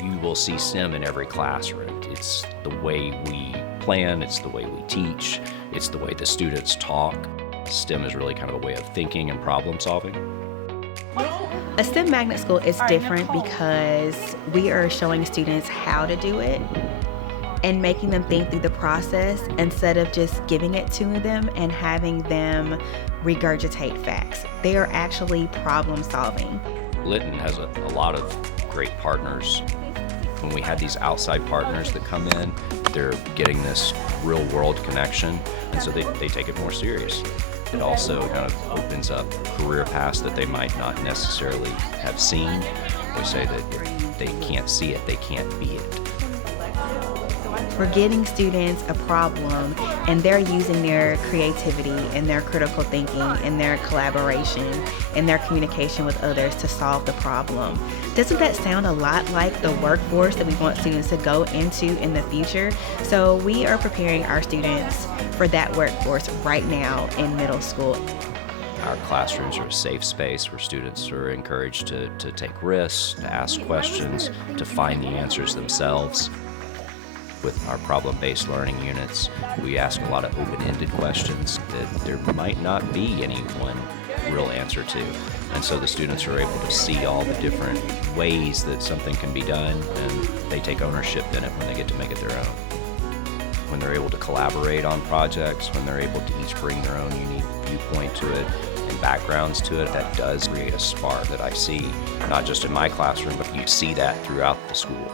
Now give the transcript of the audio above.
You will see STEM in every classroom. It's the way we plan, it's the way we teach, it's the way the students talk. STEM is really kind of a way of thinking and problem solving. A STEM magnet school is different because we are showing students how to do it and making them think through the process instead of just giving it to them and having them regurgitate facts. They are actually problem solving. Litton has a lot of great partners. When we had these outside partners that come in, they're getting this real world connection, and so they take it more serious. It also kind of opens up career paths that they might not necessarily have seen. They say that if they can't see it, they can't be it. We're getting students a problem and they're using their creativity and their critical thinking and their collaboration and their communication with others to solve the problem. Doesn't that sound a lot like the workforce that we want students to go into in the future? So we are preparing our students for that workforce right now in middle school. Our classrooms are a safe space where students are encouraged to take risks, to ask questions, to find the answers themselves. With our problem-based learning units, we ask a lot of open-ended questions that there might not be any one real answer to. And so the students are able to see all the different ways that something can be done, and they take ownership in it when they get to make it their own. When they're able to collaborate on projects, when they're able to each bring their own unique viewpoint to it and backgrounds to it, that does create a spark that I see, not just in my classroom, but you see that throughout the school.